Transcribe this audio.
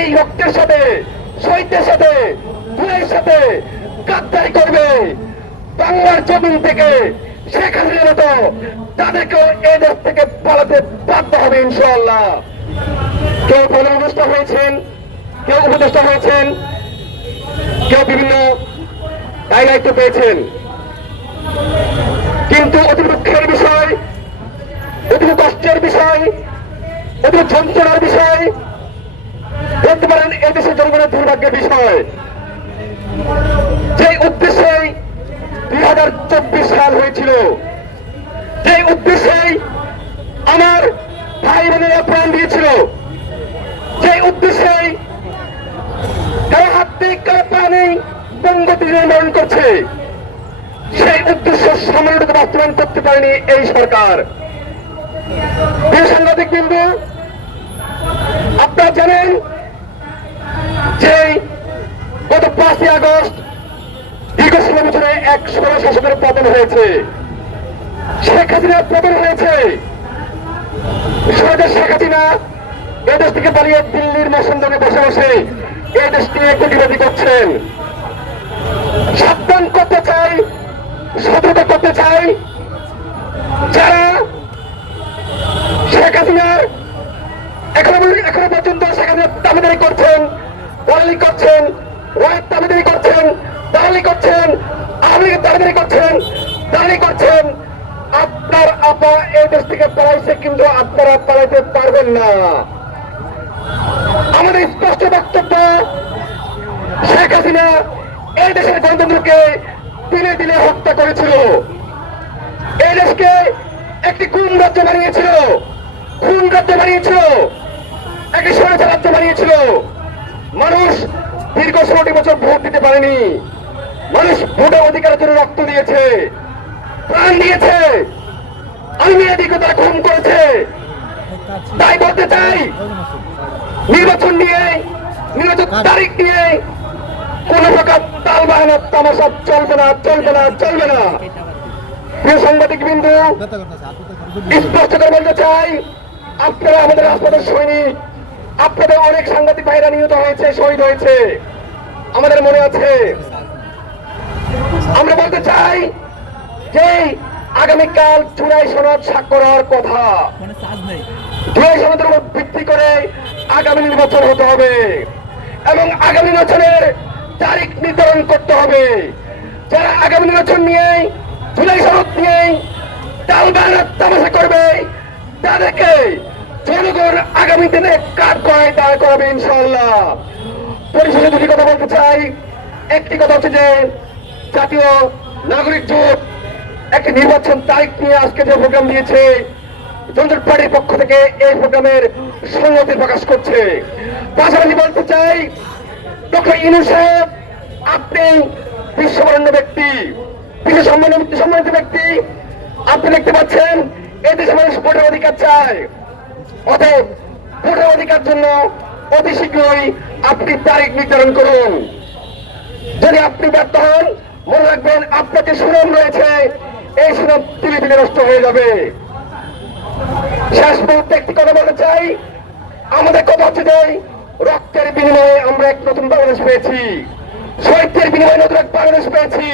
এই রক্তের সাথে, শহীদদের সাথে খুনের সাথে গাদ্দারি করবে। বাংলার জমিন থেকে শেখ হাসিনার মতো তাদেরকেও এই দেশ থেকে পালাতে বাধ্য হবে ইনশাআল্লাহ। কেউ প্রধান উপদেষ্টা হয়েছেন, কেউ উপদেষ্টা হয়েছেন, কেউ বিভিন্ন দায় দায়িত্ব পেয়েছেন। কিন্তু অতি দুঃখের বিষয় অতি কষ্টের বিষয় অতি যন্ত্রণার বিষয় বলতে পারেন এদেশের জনগণের দুর্ভাগ্যের বিষয়। যে উদ্দেশ্যেই দুই হাজার চব্বিশ সাল হয়েছিল যে উদ্দেশ্যেই আমার ভাই বোনেরা প্রাণ দিয়েছিল যে উদ্দেশ্যেই কারও হাত সেই উদ্দেশ্য করতে পারেনি এই সরকার। আপনারা জানেন যে গত পাঁচই আগস্ট ষোলো বছরে এক ষোলো শাসকের পতন হয়েছে। শেখ হাসিনার পতন হয়েছে। শেখ হাসিনা এদেশ থেকে পালিয়ে দিল্লির মসন্দনে বসে বসে এই দেশ নিয়ে প্রতিবাদী করছেন। সাবধান করতে চাই, সতর্ক করতে চাই। যারা শেখ হাসিনার এখনও এখনও পর্যন্ত শেখ হাসিনার দাবিদারি করছেন দলালি করছেন রায়ের দাবিদারি করছেন, দালালি করছেন, আওয়ামী লীগের দাবিদারি করছেন, দালালি করছেন। আপনার আপা এই দেশ থেকে পালাইছে কিন্তু আপনারা পালাইতে পারবেন না। আমাদের স্পষ্ট বক্তব্য, শেখ হাসিনা এই দেশের গণতন্ত্রকে দিনে দিনে হত্যা করেছিল। এই দেশকে একটি খুন রাজ্য বানিয়েছিল। খুন রাজ্য বানিয়েছিল। একটি স্বৈরাচার রাজ্য বানিয়েছিল। মানুষ দীর্ঘ ষোলোটি বছর ভোট দিতে পারেনি। মানুষ ভোটের অধিকারের জন্য রক্ত দিয়েছে, প্রাণ দিয়েছে আইনি দিকে তারা খুন করেছে। তাই বলতে চাই, নির্বাচন নিয়ে, নির্বাচন তারিখ নিয়ে কোন প্রকার তাল বাহানা তামাশা চলবে না চলবে না চলবে না। প্রিয় সাংবাদিক বিন্দু, স্পষ্ট করে বলতে চাই, আপনারা আমাদের হাসপাতাল সৈনিক আপনাদের অনেক সাংঘাতিক ভাইরা নিহত হয়েছে, শহীদ হয়েছে। আমাদের মনে আছে, আমরা বলতে চাই যে আগামীকাল চূড়াই সনদ স্বাক্ষর কথা। নেই সনদের উপর ভিত্তি করে আগামী নির্বাচন হতে হবে এবং আগামী নির্বাচনের তারিখ নির্ধারণ করতে হবে। যারা আগামী নির্বাচন নিয়ে জুলাই সনদ নিয়ে তাল বাহানা তামাশা করবে, তাদেরকে জনগণ আগামী দিনে কাজ করায় দাঁড় করাবে ইনশাল্লাহ পরিশেষে দুটি কথা বলতে চাই। একটি কথা হচ্ছে যে, জাতীয় নাগরিক জোট একটি নির্বাচন তারিখ নিয়ে আজকে যে প্রোগ্রাম দিয়েছে জনতা পার্টির পক্ষ থেকে এই প্রোগ্রামের সংহতি প্রকাশ করছে। পাশাপাশি বলতে চাই, ডক্টর ইনু সাহেব, আপনি বিশ্ববরণ্য ব্যক্তি বিশ্ব সম্মানিত সম্মানিত ব্যক্তি, আপনি দেখতে পাচ্ছেন এই দেশে মানুষ ভোটের অধিকার চায়। অতএব ভোটের অধিকার জন্য অতি শীঘ্রই আপনি তারিখ নির্ধারণ করুন। যদি আপনি ব্যর্থ হন, মনে রাখবেন আপনার যে সুনাম রয়েছে, এই সুনাম ধীরে ধীরে নষ্ট হয়ে যাবে। শেষ মুহূর্তে একটি কথা বলতে চাই। আমাদের কথা হচ্ছে যে, রক্তের বিনিময়ে আমরা এক নতুন বাংলাদেশ পেয়েছি। শহীদদের বিনিময়ে নতুন এক বাংলাদেশ পেয়েছি।